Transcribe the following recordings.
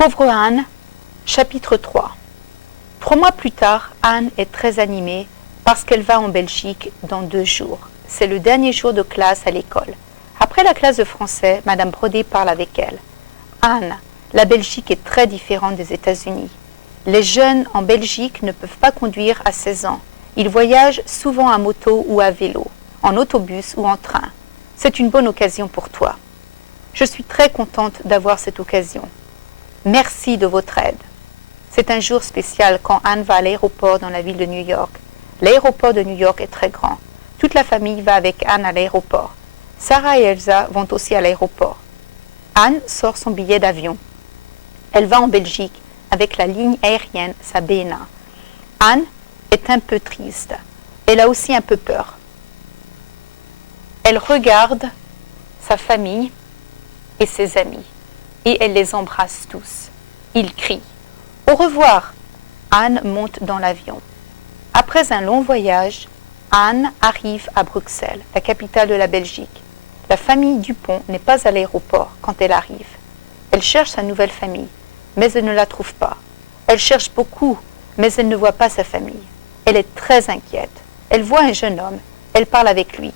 Pauvre Anne, chapitre 3. 3 mois plus tard, Anne est très animée parce qu'elle va en Belgique dans 2 jours. C'est le dernier jour de classe à l'école. Après la classe de français, Madame Brodé parle avec elle. Anne, la Belgique est très différente des États-Unis. Les jeunes en Belgique ne peuvent pas conduire à 16 ans. Ils voyagent souvent à moto ou à vélo, en autobus ou en train. C'est une bonne occasion pour toi. Je suis très contente d'avoir cette occasion. Merci de votre aide. C'est un jour spécial quand Anne va à l'aéroport dans la ville de New York. L'aéroport de New York est très grand. Toute la famille va avec Anne à l'aéroport. Sarah et Elsa vont aussi à l'aéroport. Anne sort son billet d'avion. Elle va en Belgique avec la ligne aérienne Sabena. Anne est un peu triste. Elle a aussi un peu peur. Elle regarde sa famille et ses amis et elle les embrasse tous. Ils crient. Au revoir. Anne monte dans l'avion. Après un long voyage, Anne arrive à Bruxelles, la capitale de la Belgique. La famille Dupont n'est pas à l'aéroport quand elle arrive. Elle cherche sa nouvelle famille, mais elle ne la trouve pas. Elle cherche beaucoup, mais elle ne voit pas sa famille. Elle est très inquiète. Elle voit un jeune homme. Elle parle avec lui.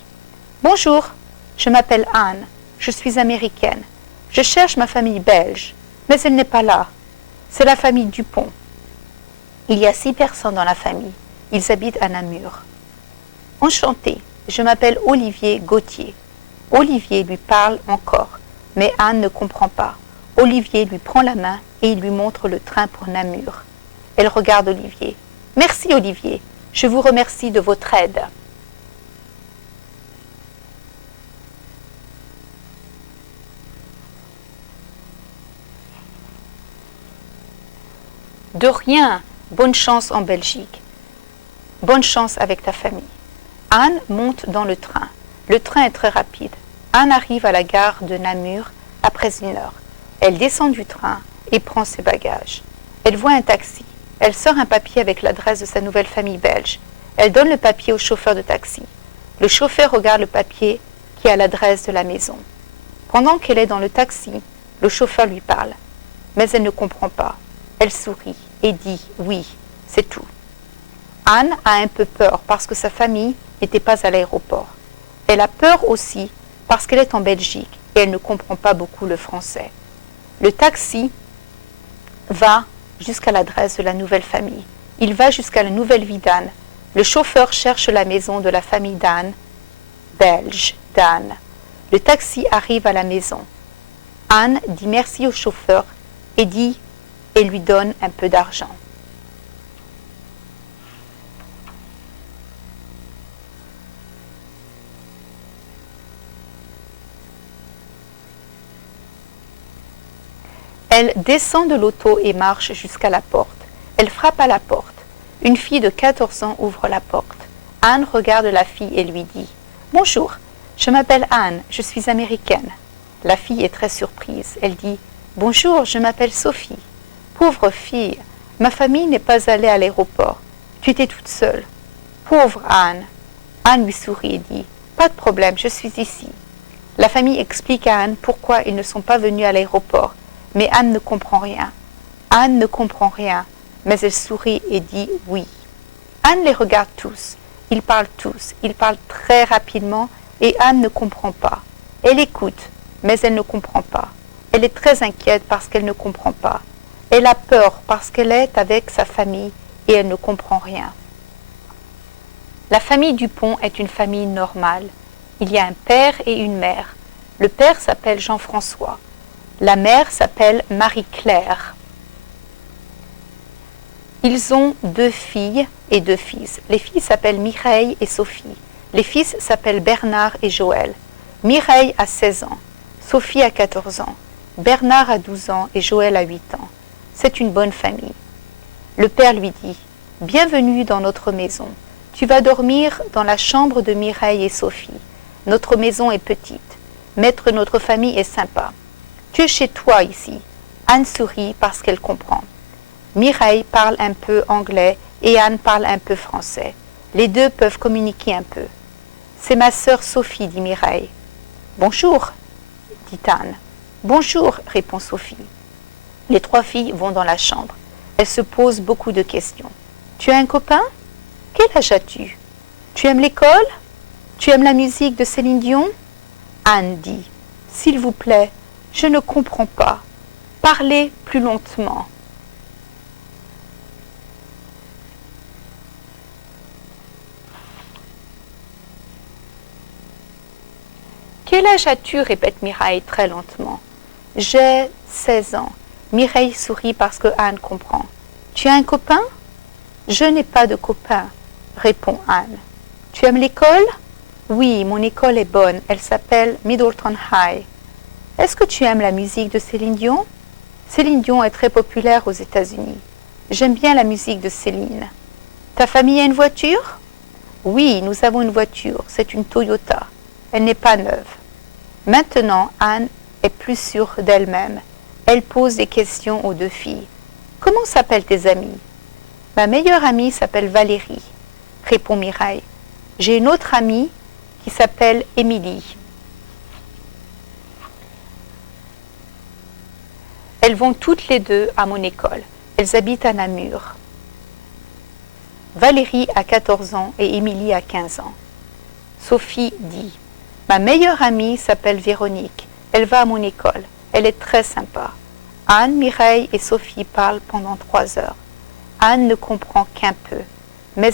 Bonjour, je m'appelle Anne. Je suis américaine. Je cherche ma famille belge, mais elle n'est pas là. C'est la famille Dupont. Il y a 6 personnes dans la famille. Ils habitent à Namur. Enchantée, je m'appelle Olivier Gauthier. Olivier lui parle encore, mais Anne ne comprend pas. Olivier lui prend la main et il lui montre le train pour Namur. Elle regarde Olivier. Merci Olivier, je vous remercie de votre aide. De rien, bonne chance en Belgique. Bonne chance avec ta famille. Anne monte dans le train. Le train est très rapide. Anne arrive à la gare de Namur après 1 heure. Elle descend du train et prend ses bagages. Elle voit un taxi. Elle sort un papier avec l'adresse de sa nouvelle famille belge. Elle donne le papier au chauffeur de taxi. Le chauffeur regarde le papier qui a l'adresse de la maison. Pendant qu'elle est dans le taxi, le chauffeur lui parle. Mais elle ne comprend pas. Elle sourit et dit « oui, c'est tout ». Anne a un peu peur parce que sa famille n'était pas à l'aéroport. Elle a peur aussi parce qu'elle est en Belgique et elle ne comprend pas beaucoup le français. Le taxi va jusqu'à l'adresse de la nouvelle famille. Il va jusqu'à la nouvelle vie d'Anne. Le chauffeur cherche la maison de la famille d'Anne, belge d'Anne. Le taxi arrive à la maison. Anne dit merci au chauffeur et lui donne un peu d'argent. Elle descend de l'auto et marche jusqu'à la porte. Elle frappe à la porte. Une fille de 14 ans ouvre la porte. Anne regarde la fille et lui dit « Bonjour, je m'appelle Anne, je suis américaine. » La fille est très surprise. Elle dit « Bonjour, je m'appelle Sophie. » Pauvre fille, ma famille n'est pas allée à l'aéroport. Tu étais toute seule. Pauvre Anne. Anne lui sourit et dit « Pas de problème, je suis ici. » La famille explique à Anne pourquoi ils ne sont pas venus à l'aéroport. Mais Anne ne comprend rien. Anne ne comprend rien, mais elle sourit et dit oui. Anne les regarde tous. Ils parlent très rapidement et Anne ne comprend pas. Elle écoute, mais elle ne comprend pas. Elle est très inquiète parce qu'elle ne comprend pas. Elle a peur parce qu'elle est avec sa famille et elle ne comprend rien. La famille Dupont est une famille normale. Il y a un père et une mère. Le père s'appelle Jean-François. La mère s'appelle Marie-Claire. Ils ont 2 filles et 2 fils. Les filles s'appellent Mireille et Sophie. Les fils s'appellent Bernard et Joël. Mireille a 16 ans. Sophie a 14 ans. Bernard a 12 ans et Joël a 8 ans. C'est une bonne famille. Le père lui dit « Bienvenue dans notre maison. Tu vas dormir dans la chambre de Mireille et Sophie. Notre maison est petite. Maître, notre famille est sympa. Tu es chez toi ici. » Anne sourit parce qu'elle comprend. Mireille parle un peu anglais et Anne parle un peu français. Les deux peuvent communiquer un peu. C'est ma sœur Sophie, dit Mireille. Bonjour, dit Anne. Bonjour, répond Sophie. Les trois filles vont dans la chambre. Elles se posent beaucoup de questions. Tu as un copain? Quel âge as-tu? Tu aimes l'école? Tu aimes la musique de Céline Dion? Anne dit, s'il vous plaît, je ne comprends pas. Parlez plus lentement. Quel âge as-tu? Répète Mireille très lentement. J'ai 16 ans. Mireille sourit parce que Anne comprend. Tu as un copain? Je n'ai pas de copain, répond Anne. Tu aimes l'école? Oui, mon école est bonne. Elle s'appelle Middleton High. Est-ce que tu aimes la musique de Céline Dion? Céline Dion est très populaire aux États-Unis. J'aime bien la musique de Céline. Ta famille a une voiture? Oui, nous avons une voiture. C'est une Toyota. Elle n'est pas neuve. Maintenant, Anne est plus sûre d'elle-même. Elle pose des questions aux deux filles. Comment s'appellent tes amis? Ma meilleure amie s'appelle Valérie, répond Mireille. J'ai une autre amie qui s'appelle Émilie. Elles vont toutes les deux à mon école. Elles habitent à Namur. Valérie a 14 ans et Émilie a 15 ans. Sophie dit, ma meilleure amie s'appelle Véronique. Elle va à mon école. Elle est très sympa. Anne, Mireille et Sophie parlent pendant 3 heures. Anne ne comprend qu'un peu, mais